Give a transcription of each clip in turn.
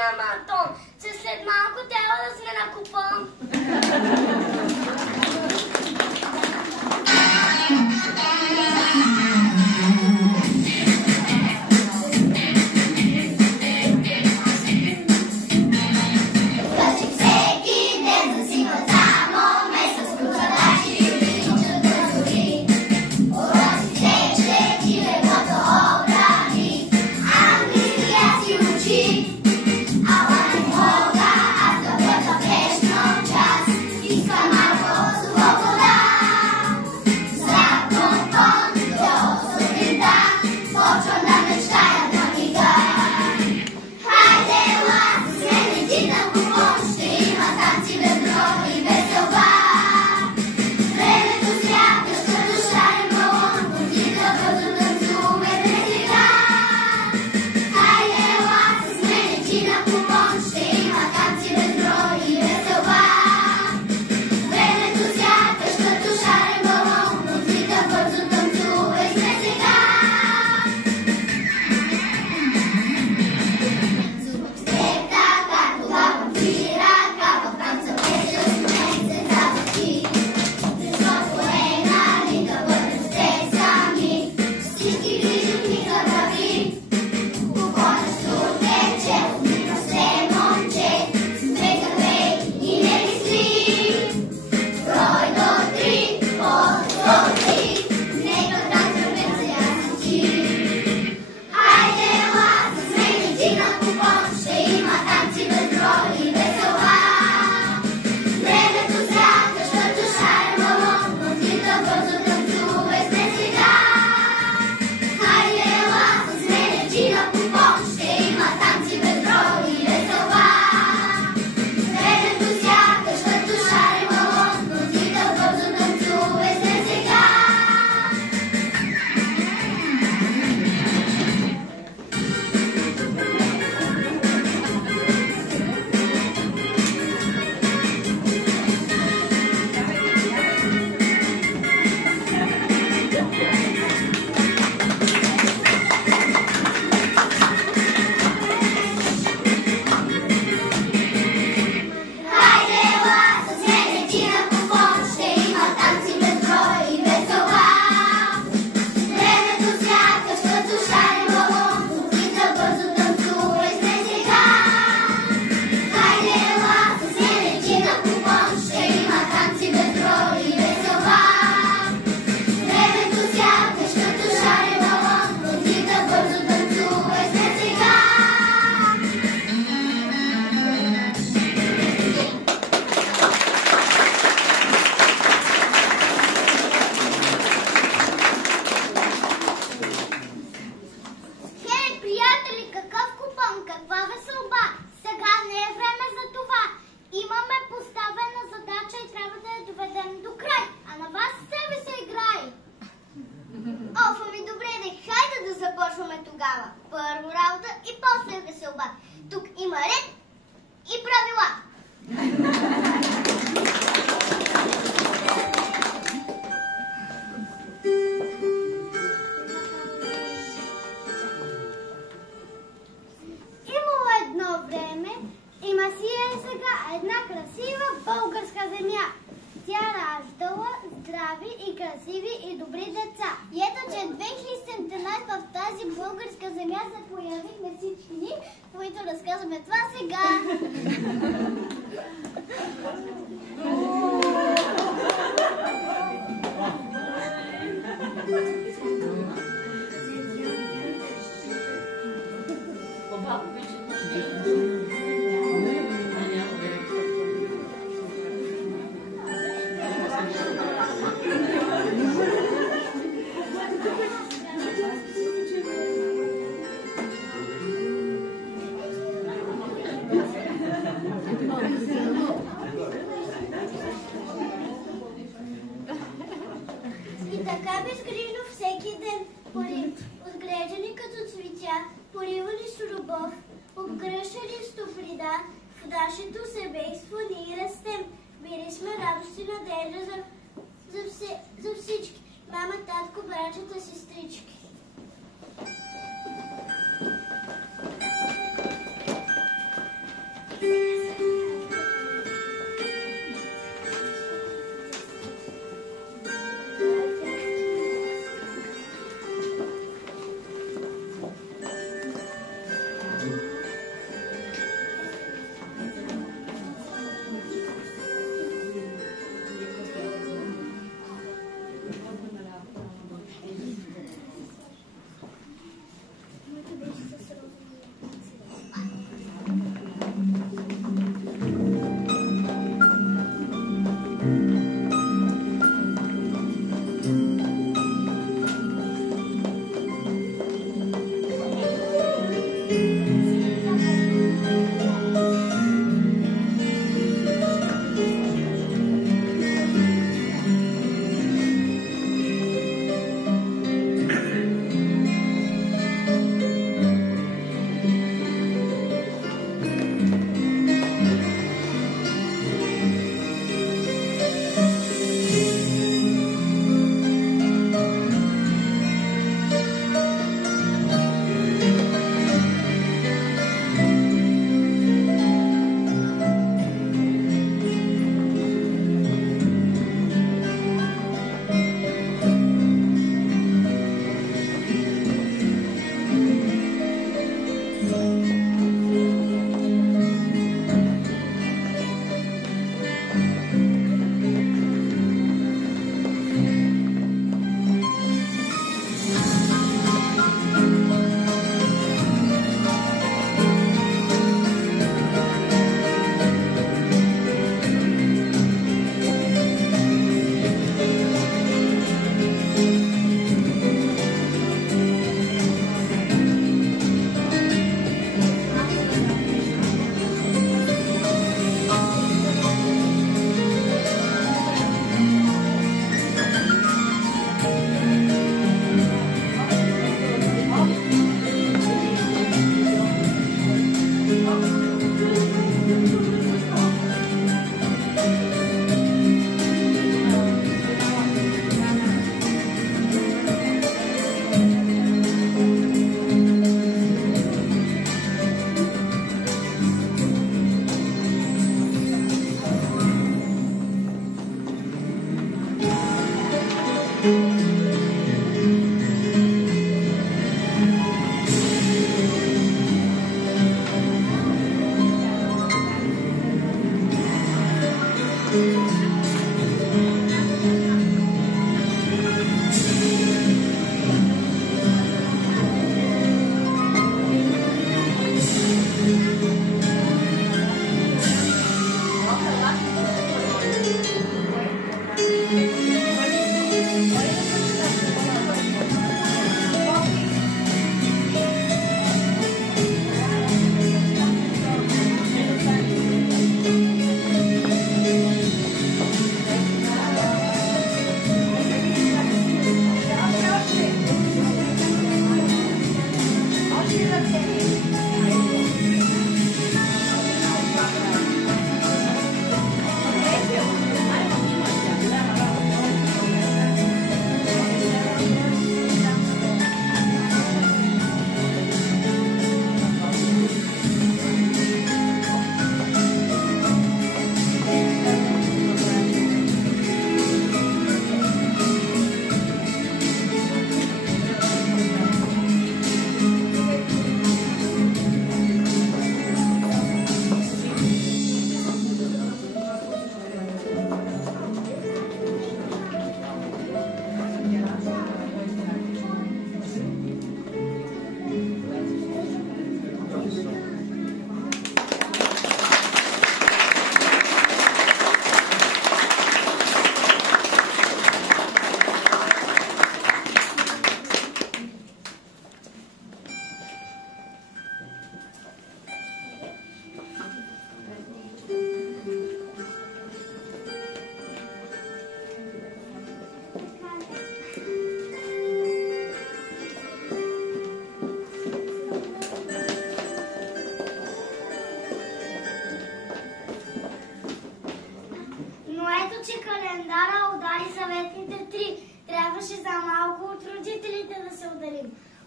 няма, Антон, че след малко трябва да сме на купон.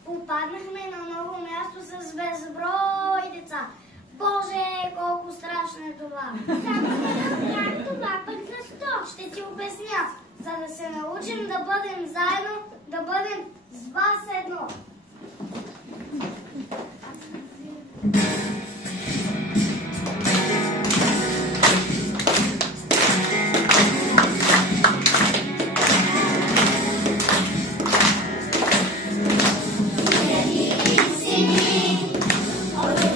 Попаднахме на ново място с безброй деца. Боже, колко страшно е това! Само не разбрах това пък защо? Ще ти обясня. За да се научим да бъдем заедно, да бъдем с вас едно.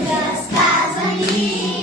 Разказани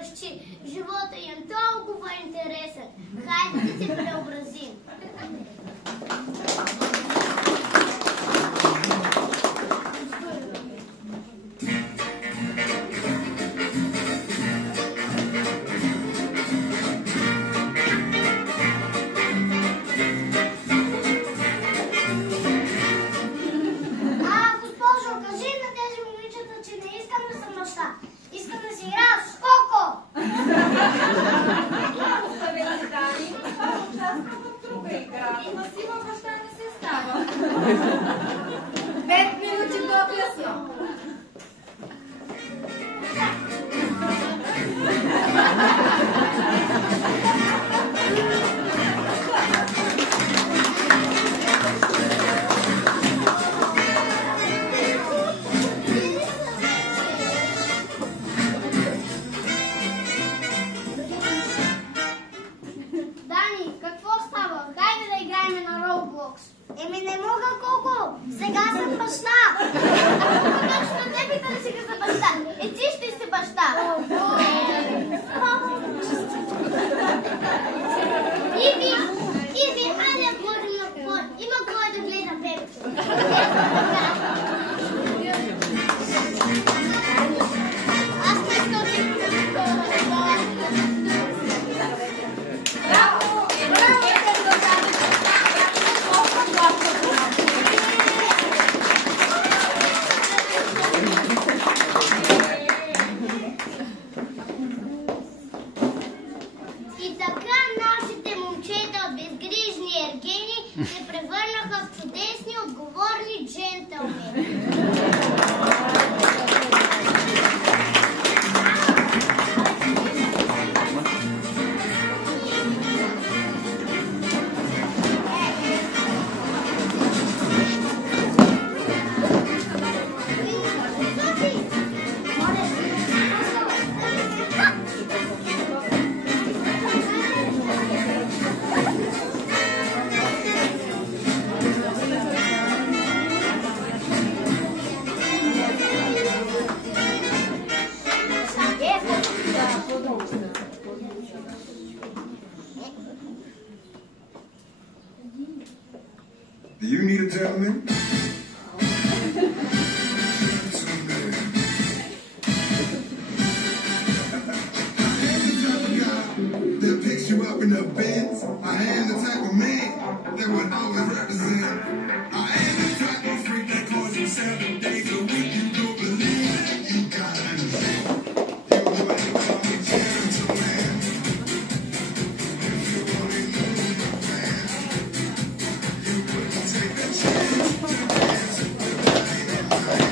бащи. Живота им толкова интересен. Хайде да се преобразим. Искам да си играя с Коко! Оставете, дами, участвам в друга игра. Има сила баща не се става. 5 минути по-късно. Еми не мога, Коко! Сега съм баща! Точно те питам сега за баща. Ти ще си баща. Иви, хайде да ходим на двор. Има кой да гледа Пепчо. Аз не искам И така нашите момчета от безгрижни ергени се превърнаха в чудесни, отговорни джентълмени. Do you need a gentleman? That picks you up in the Benz. I am the type of man that would always represent. I am the type of freak that calls you 7 days a week. You don't believe it? You gotta understand. You know I call me gentleman. If you only knew the plan, you wouldn't take a chance to dance with the night and night.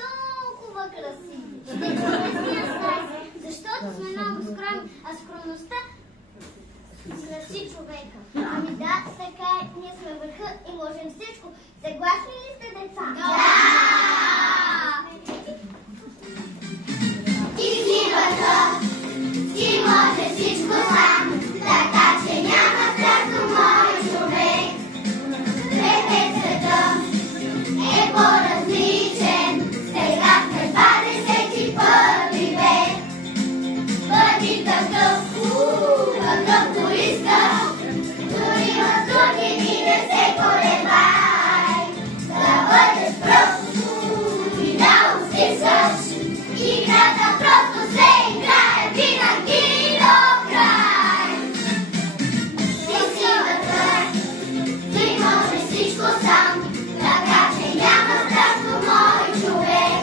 толкова красиви. Ще чудесния стази, защото сме много скромни, а скромността краси човека. Ами да, така е, ние сме върха и можем всичко. Съгласни ли сте, деца? Да! Ти си върха, ти може всичко сам, така че няма страх до мой човек. Пред света е по-различен, сега сме 21 век. Бъди такъв, какъвто искаш, дори в труднини не се колебай. Да бъдеш пръв и да устискаш, играта просто се играе винаги до край. Ти си върхът, ти можеш всичко сам, така че няма страшно мой човек.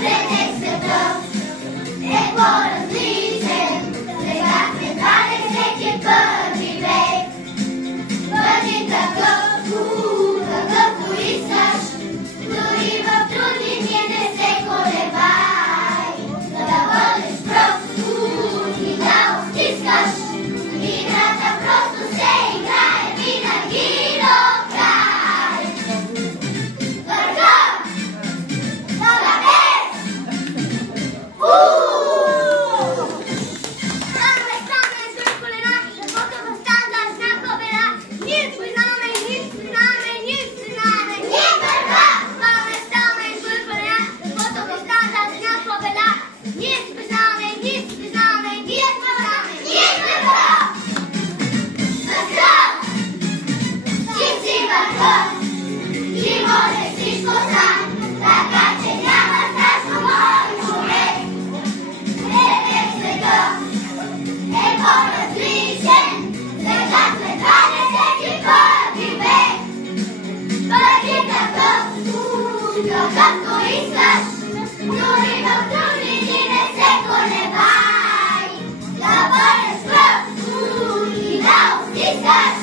Пред света е по-различен, сега сме 21 век. Бъди такъв, какъвто искаш, дори в труднини не се колебай. Да бъдеш пръв и да устискаш, играта просто се играе винаги до край. Върха! Трапез! Стане с колена, дъбока в станда, знак победа. Ние признаваме, ние признаваме, ние признаваме. Ние върха! Стане с колена, дъбока в станда, знак победа. Ние признаваме, ние признаваме, ние признаваме. Ние върха! Върха! Ти си върха! Ти можеш всичко сам, така че няма страшно мой човек. Пред света е по-различен, сега сме 21 век. Бъди такъв, какъвто искаш, дори в труднини не се колебай. Да бъдеш пръв и да устискаш,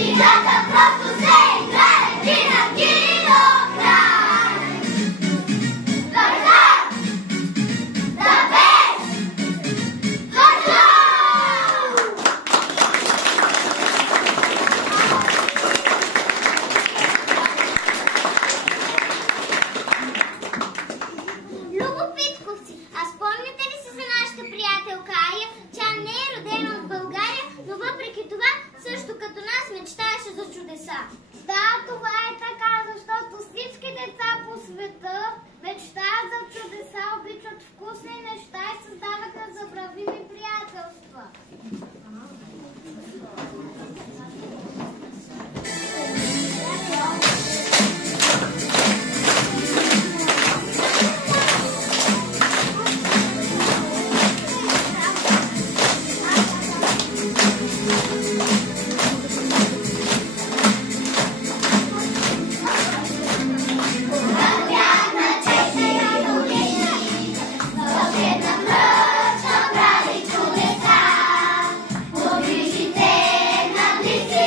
играта просто се играе винаги до край. Върха! Трапез! Върха! Любопитковци, а спомняте ли си за нашата приятелка Ая? Тя не е родена от България, но въпреки това също като нас мечтаеше за чудеса. Да, това е така, защото всички деца по света мечтаят за чудеса, обичат вкусни неща и създават незабравими приятелства. Чудеса, обичите на близки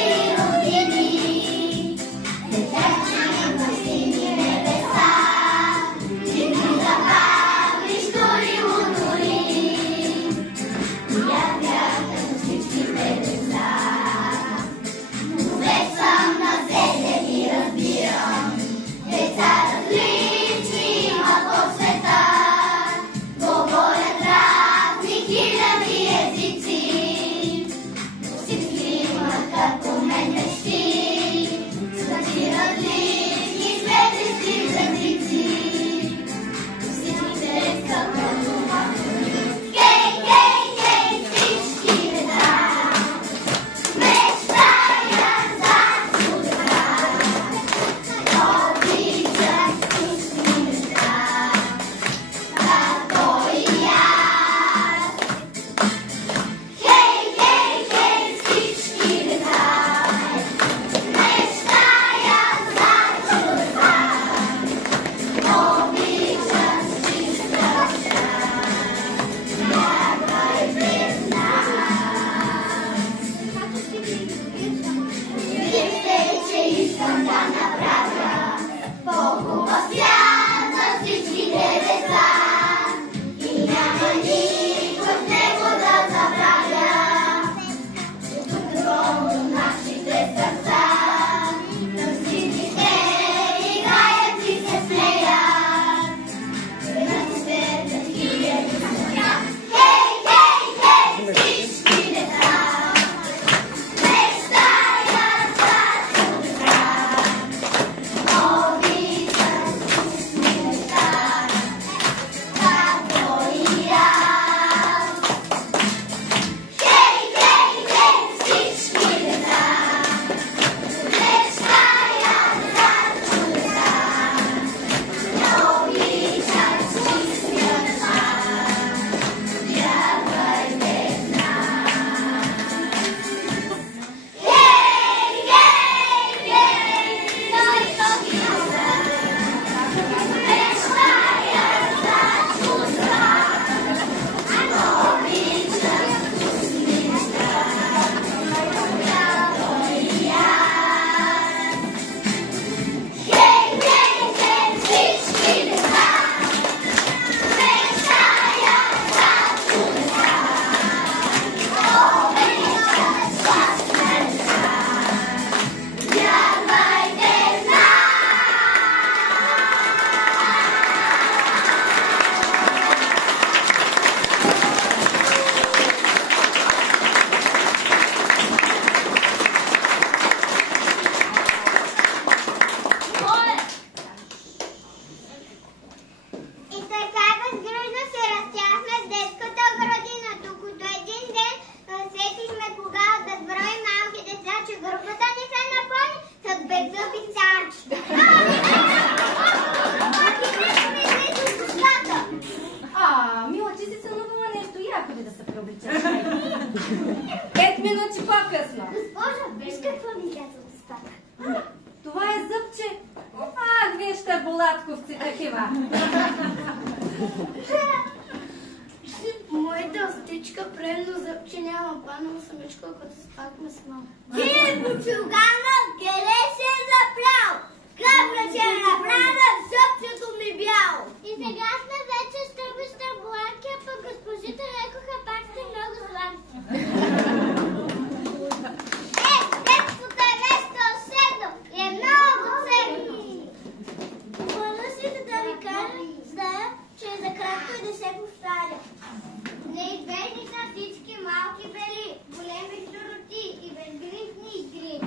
групата ни се напълни с беззъби царчета. Мила, ти си сънувала нещо яко ли да се преобличаш? 5 минути по-късно. Госпожа, виж какво ми ляза от устата. Това е зъбче. Вие щърболатковци такива. Моята устичка предно зъбче няма панала самичка, като спахме с мама. Ти е почугана, къде се е заплял? Капна, че е направена, зъбчето ми бяло. И сега сме вече щърболатки, а пък госпожите рекоха пак сте много сладки. Детството е нещо оседно и е много ценно. Може си да ви кажа, зная, че е за кратко и да се повтаря. Неизбежни са всички малки бели, големи широти и безгрижни игри.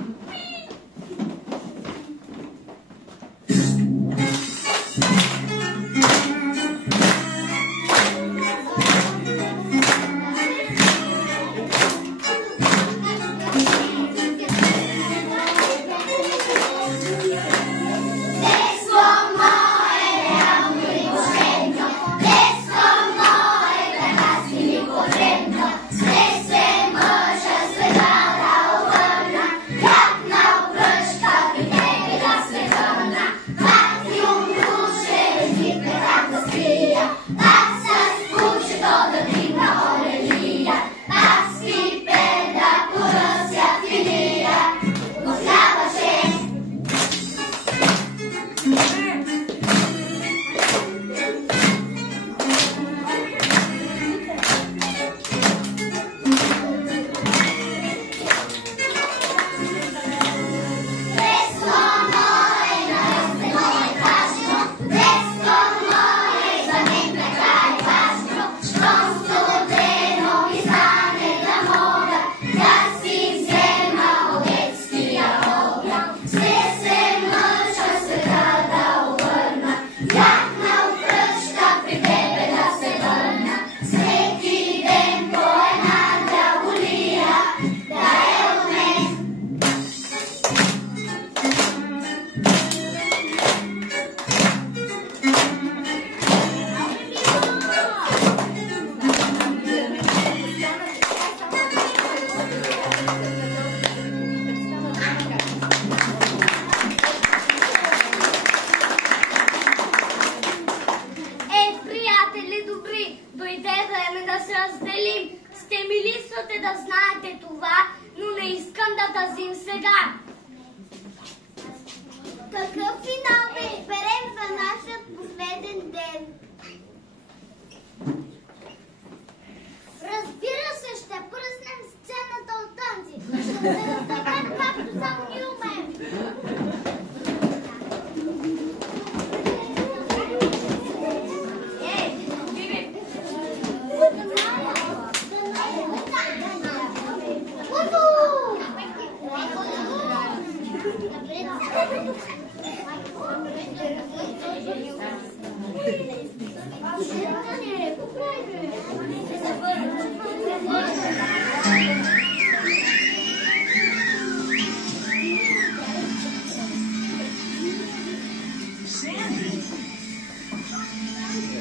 Какъв финал да изберем за нашия последен ден? Разбира се, ще пръснем сцената от танци. Ще се разтъпят както само ни умеем.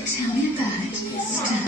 Tell me about stuff.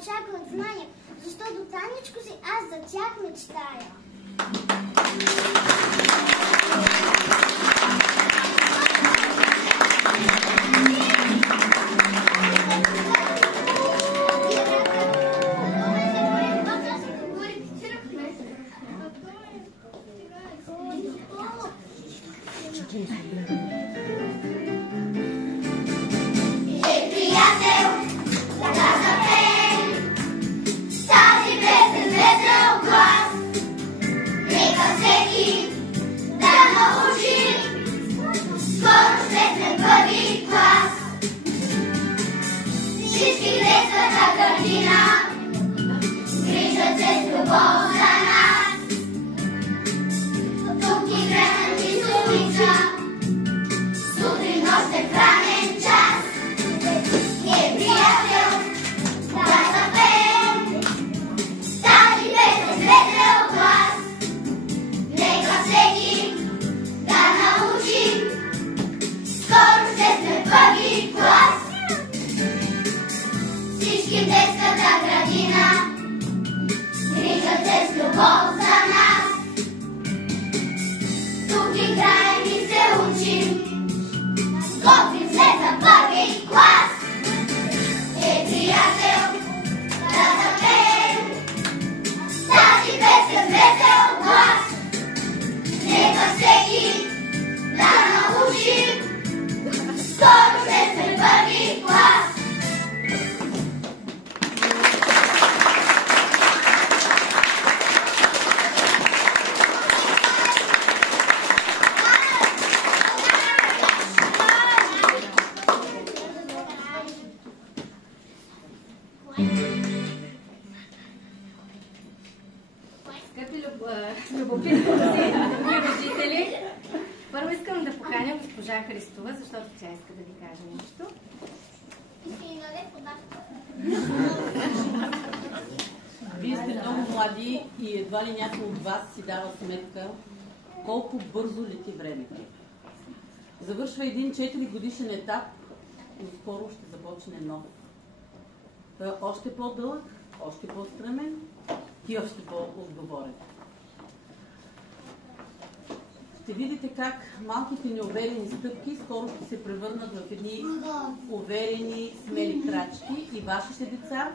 очакват знания, защото Таничко си аз за тях мечтая. Христова, защото тя иска да ви каже нещо. Вие сте много млади и едва ли някой от вас си дава сметка колко бързо лети времето. Завършва един 4 годишен етап, но скоро ще започне нов. Той е още по-дълъг, още по-стремен и още по-отговорен. Ще видите как малките неуверени стъпки скоро ще се превърнат в едни уверени, смели крачки и вашите деца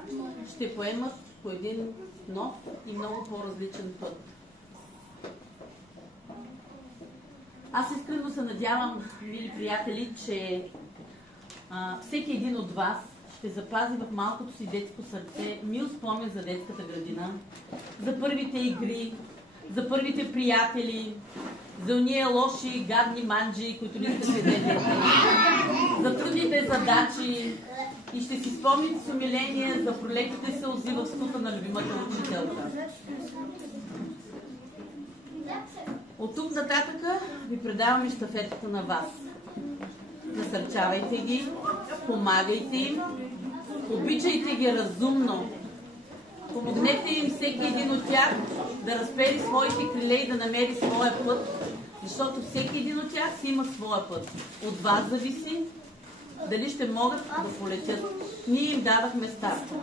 ще поемат по един нов и много по-различен път. Аз искрено се надявам, мили приятели, че всеки един от вас ще запази в малкото си детско сърце мил спомен за детската градина, за първите игри, за първите приятели, за уния лоши, гадни манджи, които не искате да ядете, за трудните задачи и ще си спомните с умиление за пролетите сълзи в скута на любимата учителка. От тук нататъка ви предаваме щафетата на вас. Насърчавайте ги, помагайте им, обичайте ги разумно. Помогнете им всеки един от тях да разпери своите криле и да намери своя път, защото всеки един от тях си има своя път. От вас зависи дали ще могат да полетят. Ние им дадахме старт.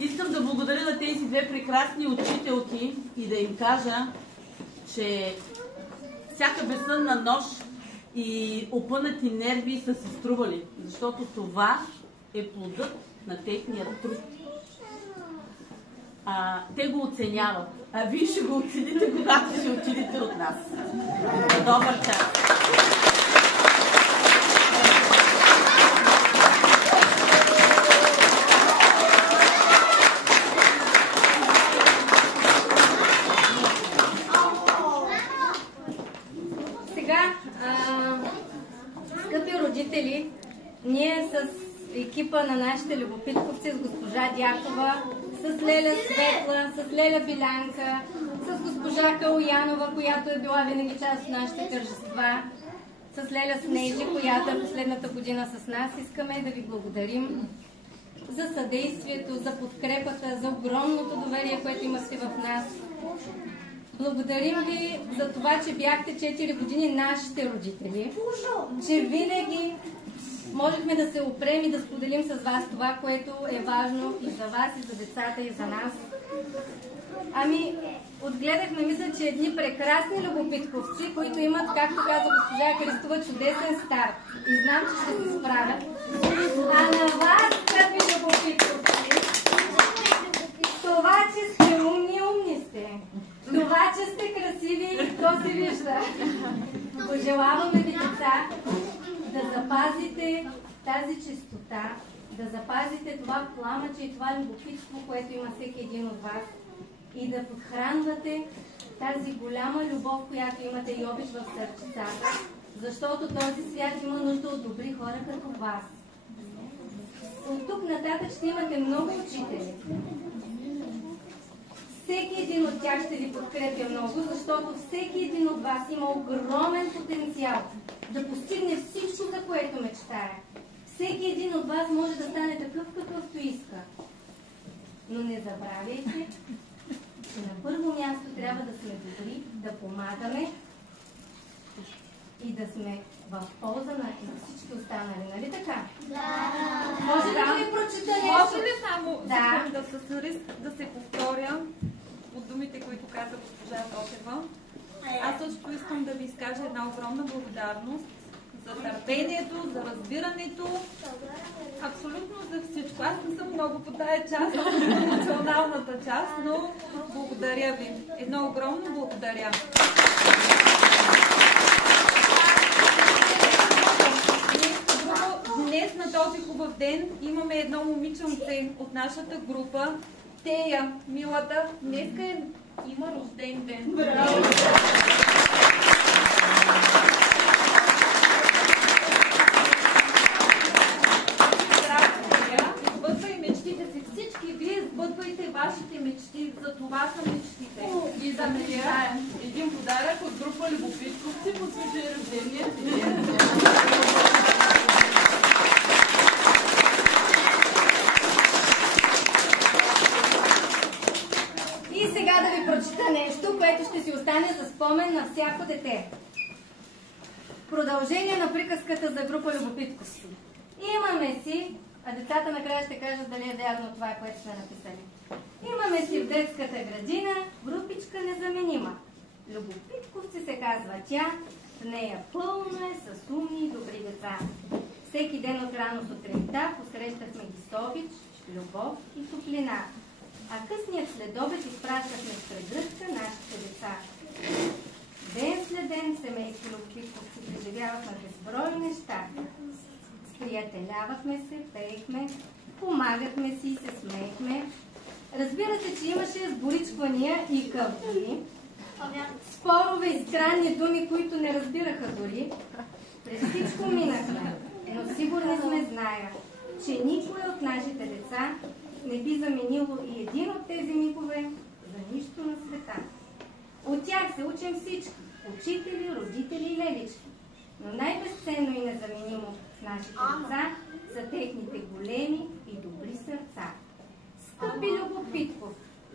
Искам да благодаря на тези две прекрасни учителки и да им кажа, че всяка безсънна нощ и опънати нерви са се стрували, защото това е плодът на техния труд. Те го оценяват, а вие ще го оцените, когато ще отидете от нас. Добър час! Сега, скъпи родители, ние с екипа на нашите любопитковци, с госпожа Дякова, с Леля Светла, с Леля Билянка, с госпожа Калоянова, която е била винаги част от нашите тържества, с Леля Снежи, която е последната година с нас. Искаме да ви благодарим за съдействието, за подкрепата, за огромното доверие, което имахте в нас. Благодарим ви за това, че бяхте 4 години нашите родители, че винаги можехме да се опрем и да споделим с вас това, което е важно и за вас, и за децата, и за нас. Ами, отгледахме, мисля, че едни прекрасни любопитковци, които имат, както каза госпожа Христова, чудесен старт. И знам, че ще се справят. А на вас, скъпи любопитковци, това, че сте умни сте. Това, че сте красиви, то се вижда. Пожелаваме ви, деца, да запазите тази чистота, да запазите това пламъче и това любопитство, което има всеки един от вас, и да подхранвате тази голяма любов, която имате и обич в сърцата, защото този свят има нужда от добри хора като вас. От тук нататък ще имате много учители. Всеки един от тях ще ви подкрепя много, защото всеки един от вас има огромен потенциал да постигне всичко, за което мечтае. Всеки един от вас може да стане такъв, какъвто иска. Но не забравяйте, че на първо място трябва да сме добри, да помагаме и да сме в полза на всички останали. Нали така? Да. Може да ви прочита нещо? Може ли само с риск да се повторя от думите, които каза госпожа Тотева? Аз също искам да ви изкажа една огромна благодарност за търпението, за разбирането, абсолютно за всичко. Аз не съм много по тая част, емоционалната част, но благодаря ви. Едно огромно благодаря. Днес на този хубав ден имаме едно момиченце от нашата група, Тея, милата, днеска има рожден ден. Браво! Сбъдвай мечтите си. Всички вие сбъдвайте вашите мечти. За това са мечтите. И за Тея един подарък от група Любопитковци по случай рождения си. И сега да ви прочита нещо, което ще си остане за спомен на всяко дете. Продължение на приказката за група Любопитковци. Имаме си, а децата накрая ще кажат дали е вярно това, което сме написали. Имаме си в детската градина групичка незаменима. Любопитковци се казва тя, в нея пълно е с умни и добри деца. Всеки ден от рано сутринта посрещахме ги с обич, любов и топлина. А късният следобед изпращахме с прегръдка нашите деца. Ден след ден семейство Любопитковци преживявахме безброй неща. Сприятелявахме се, пеехме, помагахме си и се смеехме. Разбира се, че имаше сборичквания и кълки, спорове и странни думи, които не разбираха дори. През всичко минахме, но сигурни сме, зная, че никой от нашите деца не би заменило и един от тези мигове за нищо на света. От тях се учим всички – учители, родители и лелички. Но най-безценно и незаменимо в нашите деца са техните големи и добри сърца. Скъпи Любопитков,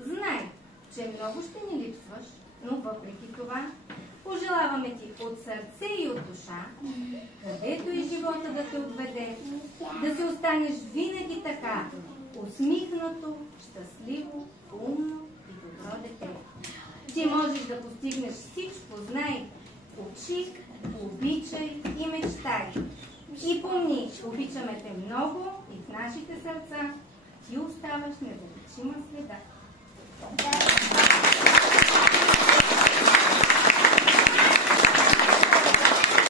знай, че много ще ни липсваш, но въпреки това пожелаваме ти от сърце и от душа, където и живота да те отведе, да се останеш винаги така, усмихнато, щастливо, умно и добро дете. Ти можеш да постигнеш всичко, знай, учи, обичай и мечтай. И помни, обичаме те много и в нашите сърца ти оставаш независима следа.